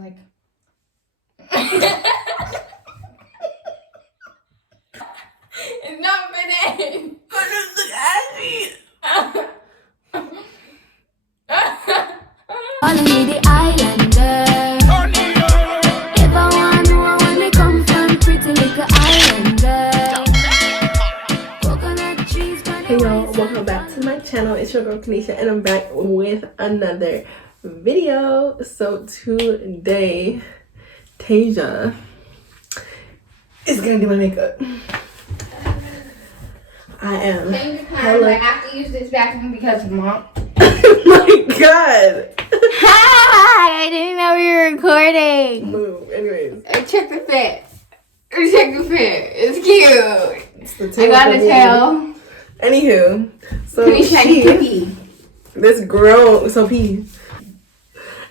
like. It's not finished. But just look at me. Calling me the islander. If I want to know when they come from, pretty little islander. Coconut trees. Hey y'all, welcome back to my channel. It's your girl Kanisha and I'm back with another video. So today, Tasia is gonna do my makeup. I am. I have to use this bathroom because of mom. Oh my god. Hi! I didn't know we were recording. Move. Anyways. Check the fit. It's cute. It's the I tail got a for me. tail. Anywho, so Pee. this grown, so pee.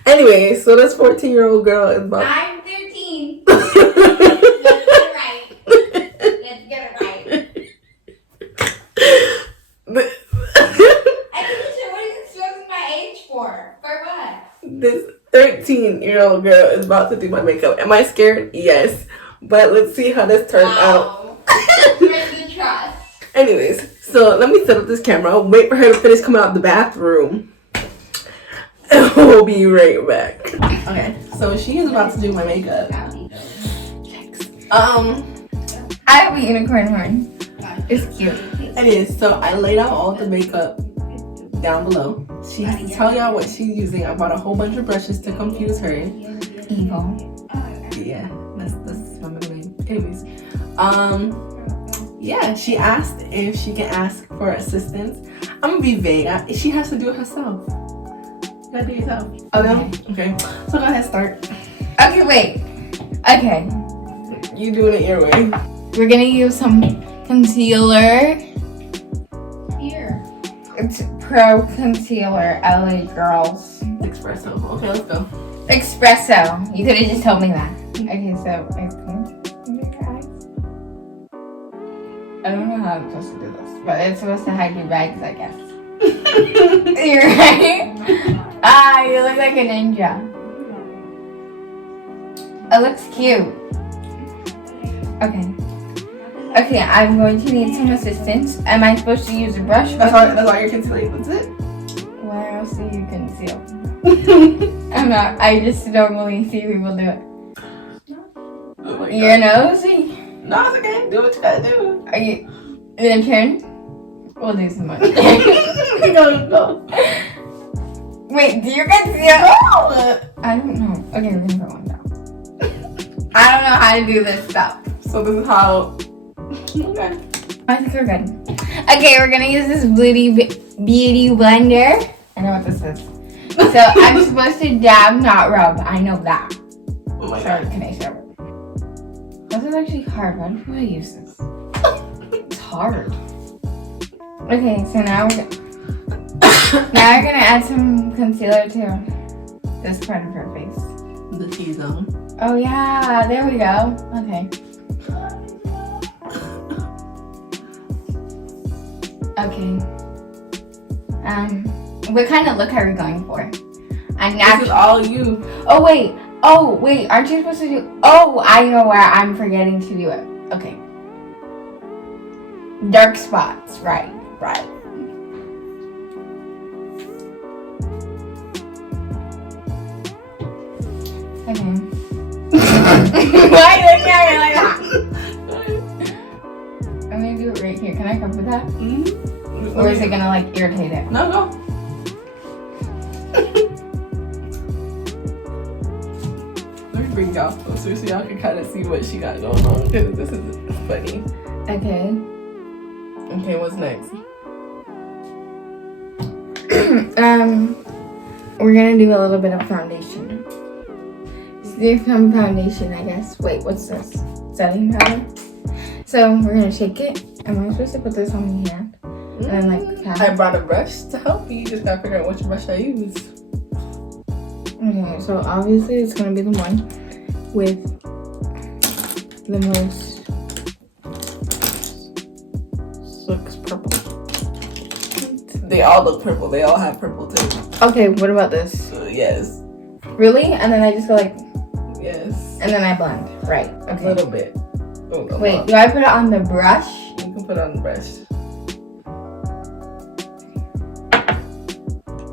Anyway, so this 14-year-old girl is about. I'm 13. Let's get it right. I think what are you exposing my age for? For what? This 13-year-old girl is about to do my makeup. Am I scared? Yes. But let's see how this turns out. Where's the trust? Anyways, so let me set up this camera. Wait for her to finish coming out the bathroom. And we'll be right back. Okay, so she is about to do my makeup. I have a unicorn horn. It's cute. It is. So I laid out all the makeup down below. She's to tell y'all what she's using. I bought a whole bunch of brushes to confuse her. Evil. Yeah, that's my middle name. Anyways, yeah, she asked if she can ask for assistance. I'm gonna be vague. She has to do it herself. You gotta do it yourself. Okay. So go ahead, start. Okay, wait. Okay. You doing it your way. We're gonna use some concealer. Here. It's Pro Concealer, LA Girls. Espresso. Okay, let's go. Espresso. You could have just told me that. Okay, so I don't know how I'm supposed to do this, but it's supposed to hide your bags, I guess. You're right. Ah, you look like a ninja. It looks cute. Okay, I'm going to need some assistance. Am I supposed to use a brush? That's all you're concealing. That's it. Why else do you conceal? I'm not. I just normally see people do it. Oh my Your God. nose? No, it's okay. Do what you gotta do. Are you? Then turn. We'll do some more. Go. Wait, do you conceal? I don't know. Okay, we're gonna put one down. I don't know how to do this stuff. So this is how. Okay. I think we're good. Okay, we're gonna use this beauty blender. I know what this is. So I'm supposed to dab, not rub. I know that. Oh my Sorry, God. can I show it? This is actually hard. Why do I use this? It's hard. Okay, so now we're gonna add some concealer to this part of her face. The T-zone. Oh yeah, there we go. Okay. Okay. What kind of look are we going for? This is all you. Oh wait, aren't you supposed to do? Oh, I know where I'm forgetting to do it. Okay. Dark spots, right. Okay. Why are you looking at me like that? I'm gonna do it right here. Can I cover that? Mm-hmm. Or is it gonna like irritate it? No. Let me bring y'all closer so y'all can kind of see what she got going on because this is funny. Okay. Okay, what's next? We're gonna do a little bit of foundation. Do some foundation, I guess. Wait, what's this? Setting powder? So we're gonna shake it. Am I supposed to put this on my hand? And then like tap? I brought a brush to help you. You just gotta figure out which brush I use. Okay, so obviously it's gonna be the one with the most. Looks purple. They all look purple. They all have purple too. Okay, what about this? Yes. Really? And then I just go like. Yes. And then I blend. Right. A Okay. little bit. Oh, Wait, do I put it on the brush? You can put it on the brush.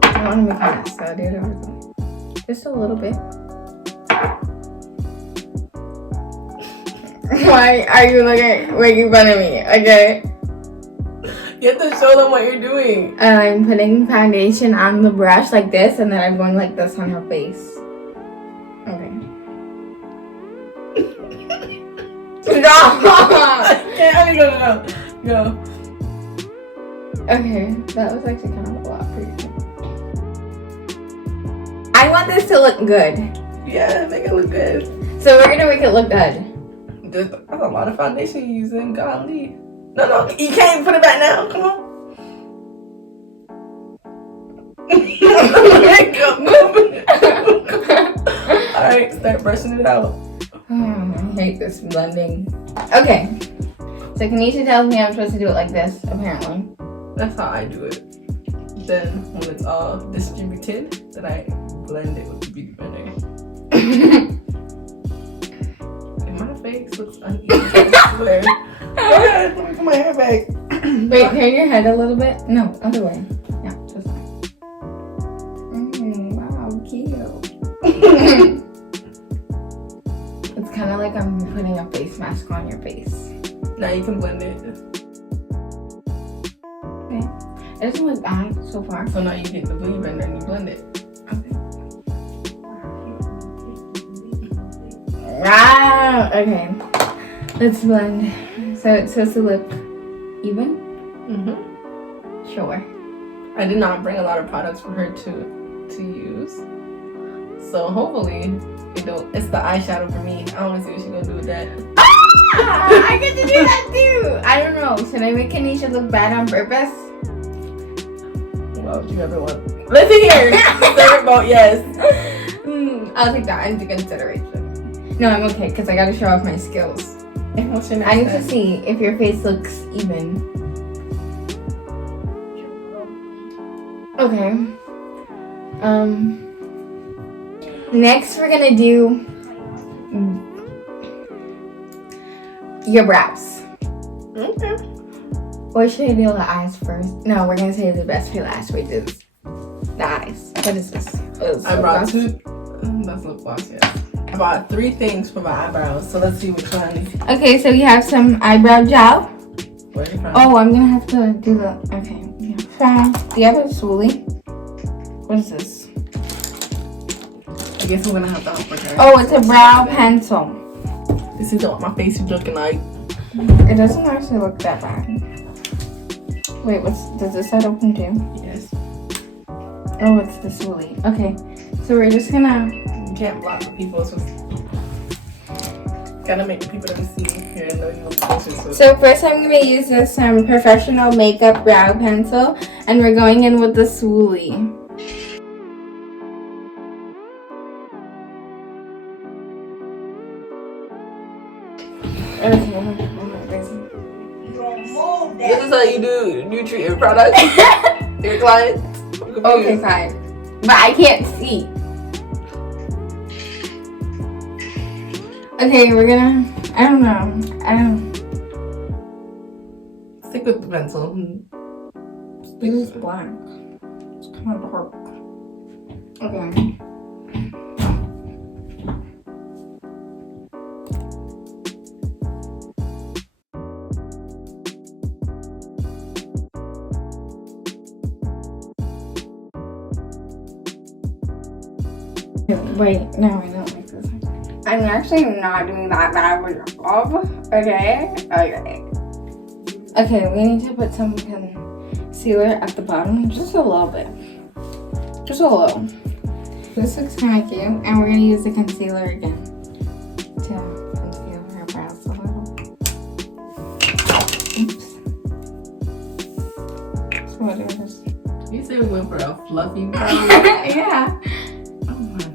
I don't want to make a mess, so I'll do it over time. Just a little bit. Why are you making fun of me? Okay. You have to show them what you're doing. I'm putting foundation on the brush like this, and then I'm going like this on her face. Okay. Stop! Okay, go. Okay, that was actually kind of a lot for you. I want this to look good. Yeah, make it look good. So we're gonna make it look good. That's a lot of foundation you're using, golly. No, you can't put it back now. Come on. Alright, start brushing it out. I hate this blending. Okay. So Kanisha tells me I'm supposed to do it like this, apparently. That's how I do it. Then, when it's all distributed, then I blend it with the beauty blender. And my face looks uneven, I swear. Okay, let me put my hair back. Wait, turn your head a little bit. No, other way. Yeah, this way. Wow, cute. It's kind of like I'm putting a face mask on your face. Now you can blend it. Okay. It doesn't look bad so far. So now you get the beauty blender and you blend it. Okay. Wow. Okay. Let's blend. So it's supposed to look even? Mm-hmm. Sure. I did not bring a lot of products for her to use. So hopefully it's the eyeshadow for me. I want to see what she's gonna do with that. I get to do that too. I don't know. Should I make Kanisha look bad on purpose? Well, you ever want? Listen here. Third vote, yes. I'll take that into consideration. No, I'm okay because I gotta show off my skills. What's your next I need step? to see if your face looks even. Okay. Next we're gonna do your brows. Okay. Or should I do the eyes first? No, we're gonna say the best for last, which is the eyes. What is this? I brought two. That's lip gloss, yes. I bought 3 things for my eyebrows, so let's see which one. Okay, so we have some eyebrow gel. Where's your phone? Oh, I'm gonna have to do the. Okay. Yeah. Do you have a swoolie? What is this? I guess we're gonna have to help with her. Oh, it's a brow pencil. This is what my face is looking like. It doesn't actually look that bad. Wait, does this side open too? Yes. Oh, it's the swoolie. Okay, so we're just gonna. You can't block the people. So gotta make the people that we see here and know you want to. So first, I'm gonna use this professional makeup brow pencil, and we're going in with the swoolie. This is how you treat your products, your clients. Okay, fine. But I can't see. Okay, we're gonna. I don't know. Stick with the pencil. This is black. It's kind of dark. Okay. Wait, no, I don't like this. I'm actually not doing that bad of a job. Okay. Okay, we need to put some concealer at the bottom, just a little bit. Just a little. This looks kind of cute, and we're gonna use the concealer again to conceal her brows a little. Oops. So what is this? You said we went for a fluffy brow. Yeah. Oh my god.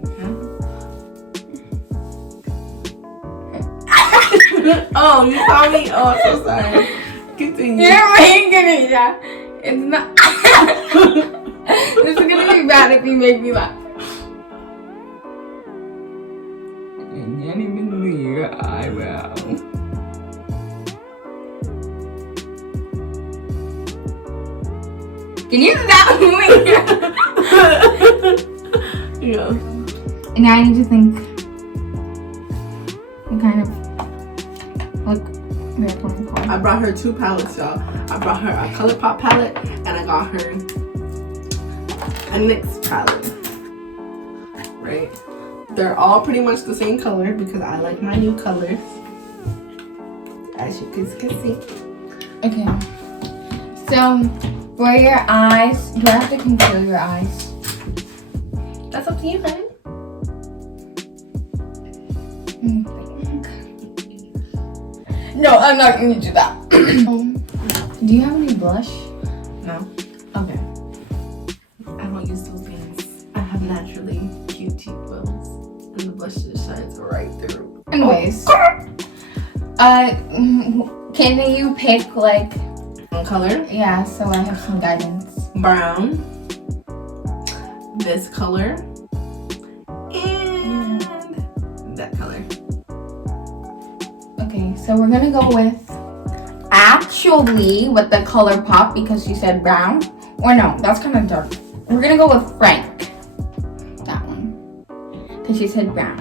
Oh, you saw me? Oh, I'm so sorry. Continue. You're making it, it's not. This is gonna be bad if you make me laugh. And can't even do your eyebrow. Can you stop moving? Yeah. And now I need to think. What kind of like I brought her 2 palettes, y'all. I brought her a ColourPop palette and I got her a NYX palette. Right? They're all pretty much the same color because I like my new colors. As you guys can see. Okay. So for your eyes, do I have to conceal your eyes? That's up to you, honey. No, I'm not going to do that. Do you have any blush? No. Okay. I don't use those things. I have naturally cute cheekbones. And the blush just shines right through. Anyways. Can you pick like One color. yeah, so I have some guidance. Brown. This color. And that color. Okay, so we're gonna go with actually with the ColourPop because she said brown. Or no, that's kind of dark. We're gonna go with Frank. That one. Because she said brown.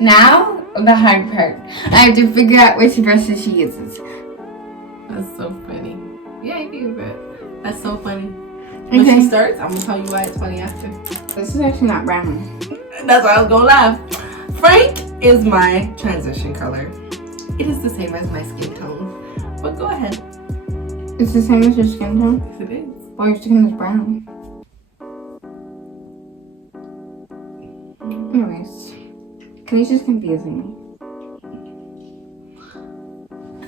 Now, the hard part. I have to figure out which dresses she uses. That's so funny. Yeah, you can use it. That's so funny. When Okay. she starts, I'm gonna tell you why it's funny after. This is actually not brown. That's why I was gonna laugh. Frank is my transition color. It is the same as my skin tone. But go ahead. It's the same as your skin tone? Yes, it is. Well, your skin is brown. Anyways, Kanisha's confusing me.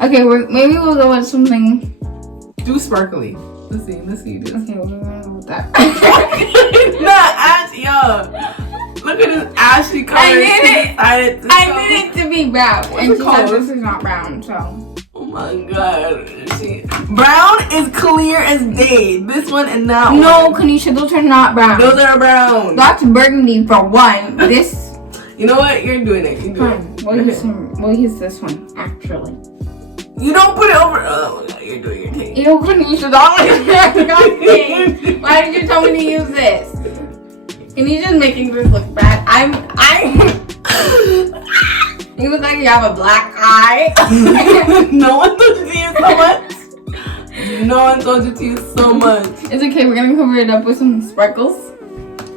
Okay, maybe we'll go with something. Do sparkly. Let's see you do. Okay, we're gonna go with that. Not ashy, y'all. Look at this ashy color. I need She it. decided to I show- need it to be brown, What's and it she said called? this is not brown, so. Oh my god. Brown is clear as day. This one and that No, one. Kanisha, those are not brown. Those are brown. That's burgundy for one. This. You know what? You're doing it. You're doing Fine. it. We'll use this one, actually. You don't put it over. Oh my god, you're doing your thing. Ew, Kanisha, don't. Why did you tell me to use this? Kanisha's making this look bad. You look like you have a black eye. No one told you to use so much. No one told you to use so much. It's okay, we're gonna cover it up with some sparkles.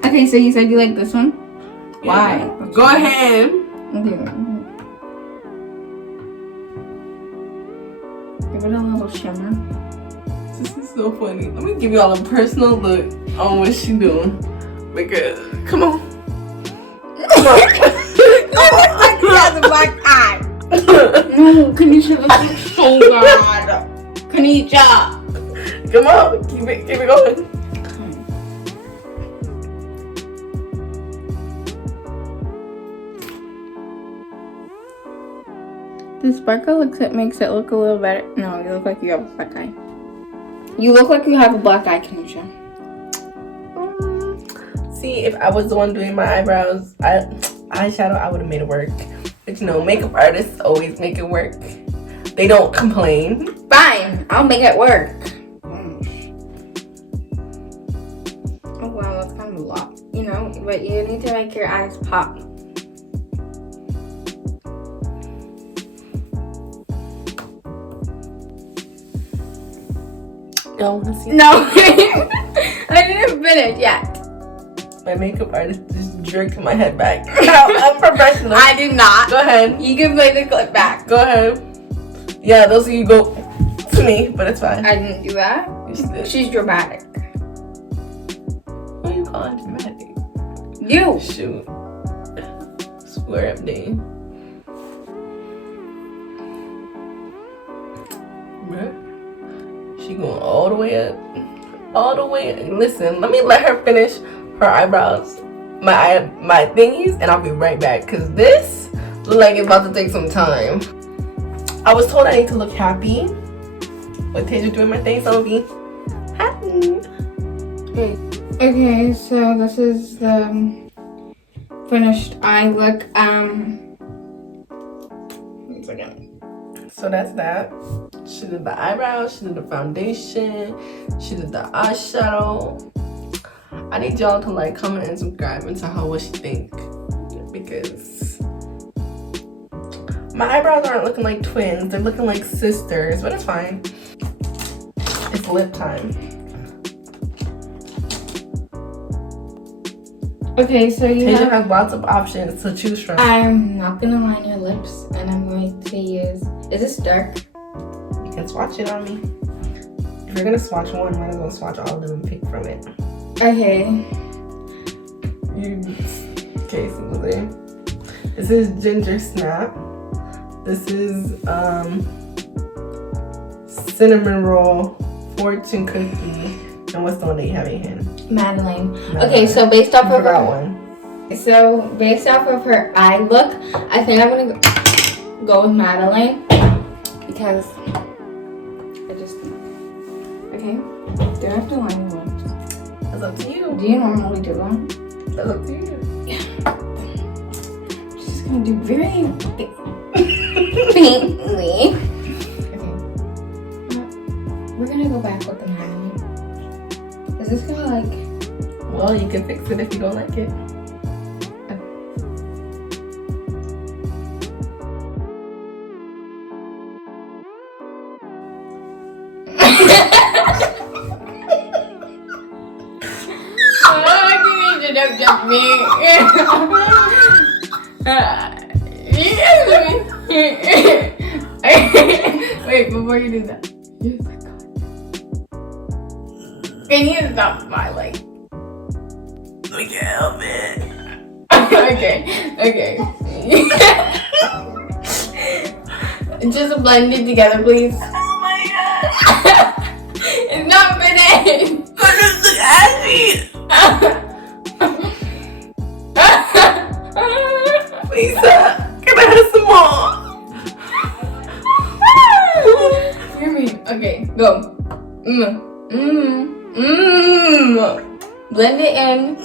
Okay, so you said you like this one? Why? Yeah. Go ahead. Okay. Give it a little shimmer. This is so funny. Let me give y'all a personal look on what she doing. Because, come on. Come on. He has a black eye. No, Kanisha, this looks so bad. Kanisha. Come on. Keep it going. The sparkle makes it look a little better. No, you look like you have a black eye. You look like you have a black eye, Kanisha. See, if I was the one doing my eyebrows, eyeshadow, I would have made it work. But you know, makeup artists always make it work. They don't complain. Fine, I'll make it work. Oh wow, that's kind of a lot. You know, but you need to make your eyes pop. Y'all wanna see? No, I didn't finish yet. My makeup artist just jerked my head back. How unprofessional. I did not. Go ahead. You can play the clip back. Go ahead. Yeah, those of you go to me, but it's fine. I didn't do that. You did. She's dramatic. What are you calling dramatic? You. Shoot. Swear up, Dane. She going all the way up. All the way up. Listen, let me let her finish her eyebrows. My thingies, and I'll be right back. Cause this look like it's about to take some time. I was told I need to look happy. With Tasia doing my thing, so I'll be happy. Okay, so this is the finished eye look. One second. So that's that. She did the eyebrows, she did the foundation, she did the eyeshadow. I need y'all to like, comment, and subscribe and tell her what you think, because my eyebrows aren't looking like twins, they're looking like sisters, but it's fine. It's lip time. Okay, so you Tasia have... has lots of options to choose from. I'm not gonna line your lips, and I'm going to use... Is this dark? You can swatch it on me. If you're gonna swatch one, might as well swatch all of them and pick from it. Okay. Okay, so this is Ginger Snap. This is Cinnamon Roll, Fortune Cookie, and what's the one that you have in your hand? Madeline. Okay, so based off of forgot her... one. So, based off of her eye look, I think I'm gonna go with Madeline. Because I just... Okay. Do I have to line your lips? That's up to you. Do you normally do them? That's up to you. I'm just gonna do very faintly. Okay. We're gonna go back with the Madeline. Is this gonna like... Well, you can fix it if you don't like it. Don't judge me. Wait, before you do that. Can you stop smiling? We can't help it. Okay. Just blend it together, please. Oh my god. It's not finished. But just look at me. Please, can I have some more? Hear me. Okay, go. Blend it in.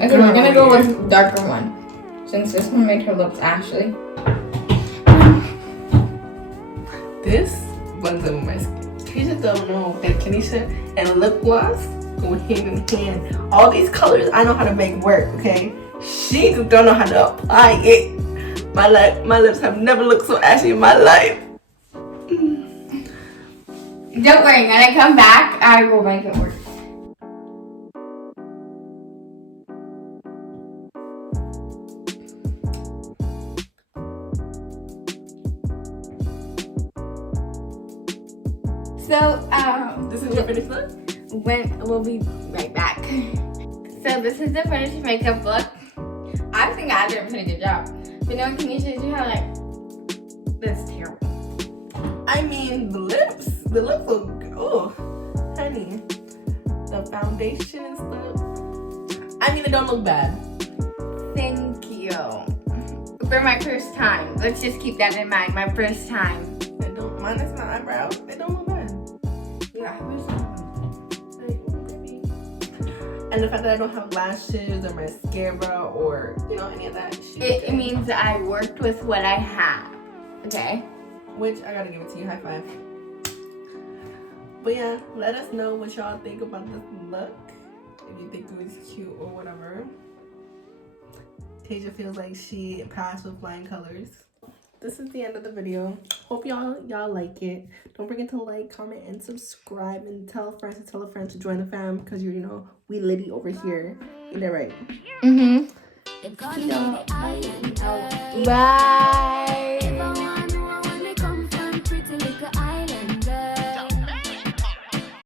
Okay, we're gonna go with darker one. Since this one made her lips ashy. This blends in with my skin. Tasia don't know that Kenisha and lip gloss go hand in hand. All these colors I know how to make work, okay? She just don't know how to apply it. My lips have never looked so ashy in my life. Don't worry, when I come back, I will make it work. So, This is your finished look? we'll be right back. So this is the finished makeup look. I think I did a pretty good job. But no, can you see how like that's terrible. I mean, the lips look, oh, honey. The foundation and stuff. I mean, it don't look bad. Thank you. For my first time. Let's just keep that in mind. My first time. Minus my eyebrows, they don't look bad. Yeah, and the fact that I don't have lashes or mascara or, you know, any of that shit. it means that I worked with what I have. Okay? Which, I gotta give it to you, high five. But yeah, let us know what y'all think about this look. If you think it was cute or whatever. Tasia feels like she passed with flying colors. This is the end of the video. Hope y'all like it. Don't forget to like, comment, and subscribe, and tell a friend to join the fam, because you know we litty over here. Ain't that right? Mm-hmm. They call me the island girl. Bye.